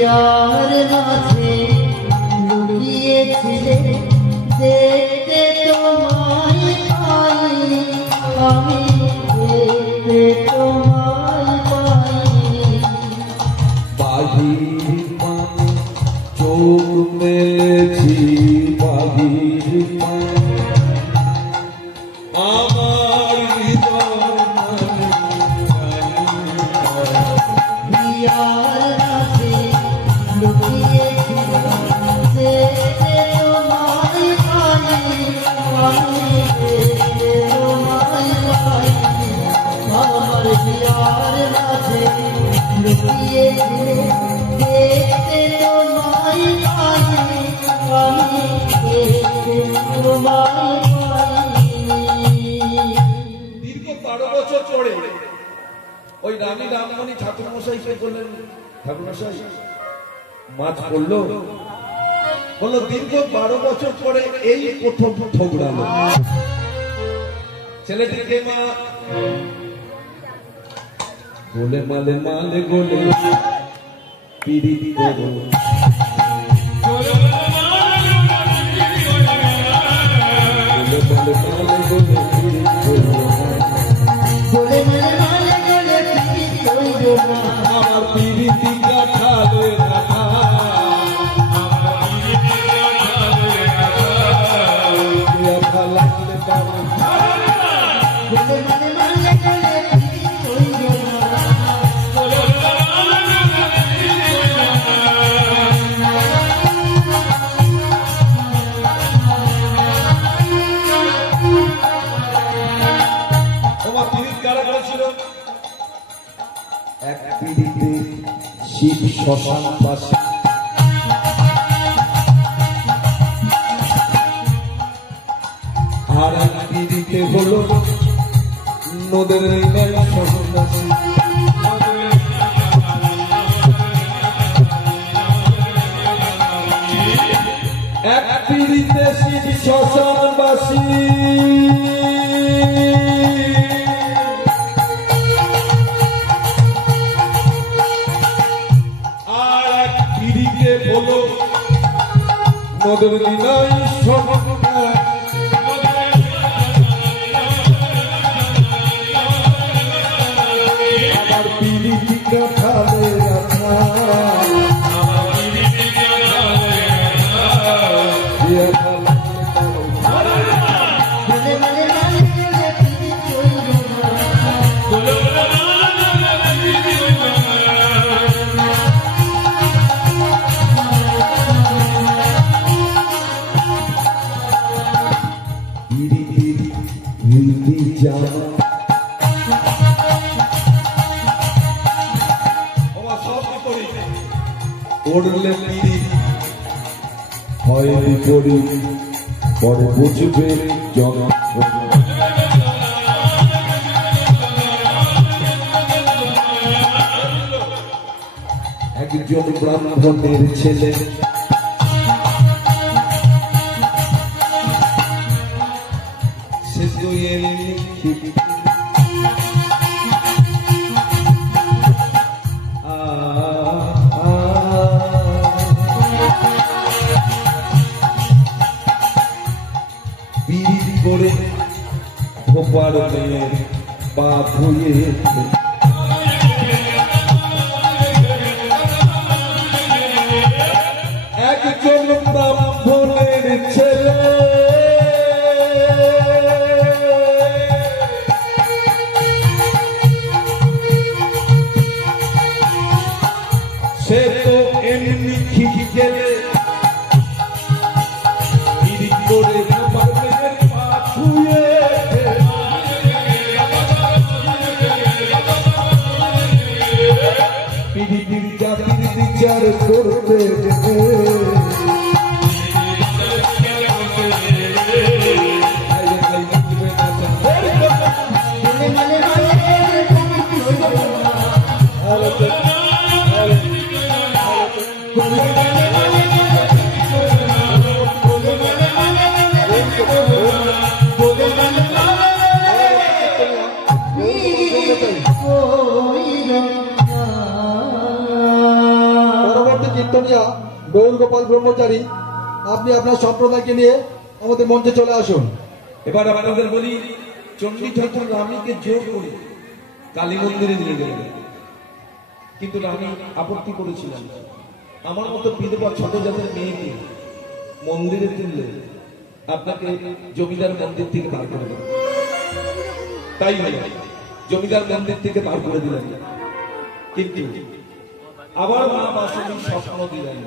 Here মাঝে লুকিয়েছিলে দেখতে তোমায় পাই আমি দেখতে তোমায় পাই বাহির পানে চোখ মেলেছি বাহির পানে আমার হৃদয় হিয়ার মাঝে লুকিয়েছিলে দেখতে তোমায় পাই আমি দেখতে তোমায় পাই আমার হিয়ার মাঝে লুকিয়েছিলে দেখতে তোমায় পাই আমি দেখতে তোমায় পাই। দীর্ঘ 12 বছর পরে ওই রানী রামমণি ঠাকুর মশাইকে বললেন, ঠাকুর মশাই মাছ পড়লো, বললো দীর্ঘ 12 বছর পরে এই প্রথম ঠোকরালো। ছেলেটিকে মা গোলে মালে মালে গোলে পিরিত করো গোলে মালে মালে গোলে পিরিত করো গোলে মালে মালে গোলে পিরিত করো আমার পিরিতি কাঠালে রাখা লাগলে কারণ গোলে মালে মালে গোলে পিরিত করো তোমার পিরিত কারা করেছিল? এক পিরিতে শিব শ্মশান পাশে আর এক পিরিতে হলো নদের সন্ন্যাসী এক পিরিতে শিব শ্মশানবাসী আর এক পিরিতে হলো নদের লীলাই আমার পিরিতি কাঠালে রাখা গোলে মালে মালে গোলে পিরিত করো রীতি জানা পড়লে পিড়ি হয় বিপরীত পরে বুঝবে একজন ব্রাহ্মণের ছেলে সে তো পিড়ি করে ভোপার মেয়ের পা ধুয়ে একজন ব্রাহ্মণের ছেলে সে তো এমনি খিকি গেলে পিড়ি করে ভোপার মেয়ের পা ধুয়ে পিড়ির জাতির বিচার করতে গোলে মালে মালে গোলে পিরিত করো গোলে মালে মালে গোলে মালে মালে গোলে মালে মালে পরবর্তী কন্যা গৌর গোপাল ব্রহ্মচারী, আপনি আপনার সম্প্রদায়কে নিয়ে আমাদের মঞ্চে চলে আসুন। এবার আপনাদের বলি, চণ্ডী ঠাকুর রানীকে জোর করে কালী মন্দিরে নিয়ে গেলেন, কিন্তু রানী আপত্তি করেছিলেন। আমার মতো বিধবা ছোট জাতের মেয়েকে মন্দিরে তুললে আপনাকে জমিদার মন্দির থেকে বার করে দেবেন। তাই জমিদার মন্দির থেকে বার করে দিলেন, কিন্তু আবার মা বাসনী স্বপ্ন দিলেন।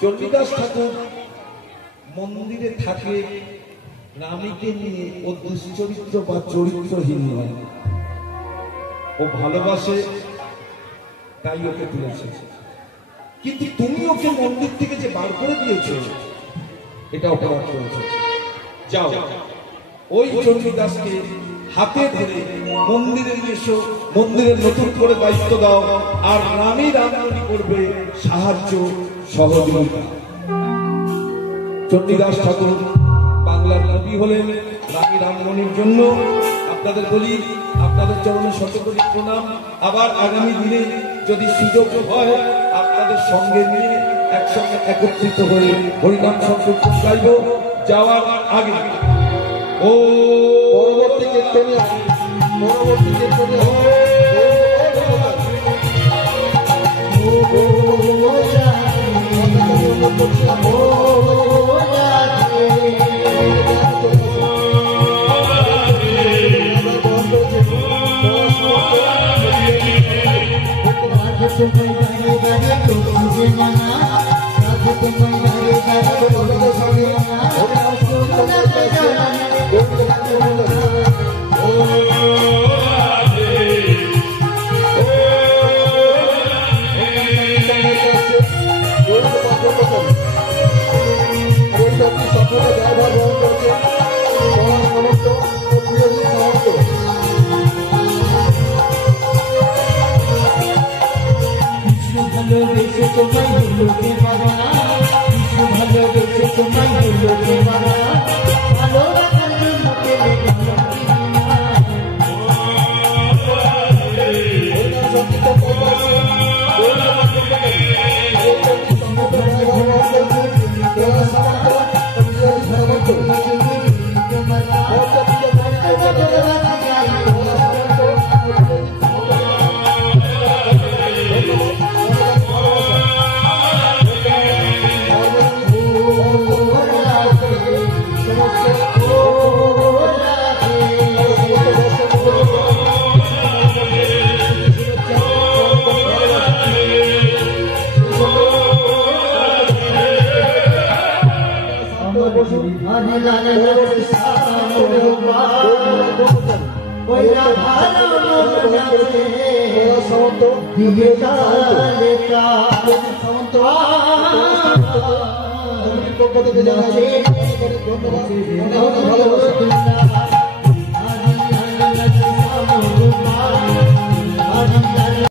চণ্ডীদাস ঠাকুর মন্দিরে থাকে রানীকে নিয়ে, ও দুশ্চরিত্র বা চরিত্রহীন নয়, ও ভালোবাসে, তাই ওকে তুলেছে। কিন্তু তুমি ওকে মন্দির থেকে যে বার করে দিয়েছো, এটা অপরাধ করেছে। যাও, ওই চণ্ডীদাসকে হাতে ধরে মন্দিরে নিয়ে এসো, মন্দিরের নতুন করে দায়িত্ব দাও, আর রানী রামমণি করবে সাহায্য সহযোগিতা। চণ্ডীদাস ঠাকুর বাংলার কবি হলেন। রানী রামমণির জন্য আপনাদের বলি, আপনাদের চরণে শত কোটি প্রণাম। আবার আগামী দিনে যদি সুযোগ হয়, আপনাদের সঙ্গে নিয়ে একসঙ্গে একত্রিত হয়ে হরিনাম সংকীর্তন গাইব। যাওয়ার আগে পরবর্তী কীর্তনে ধন্যবাদ।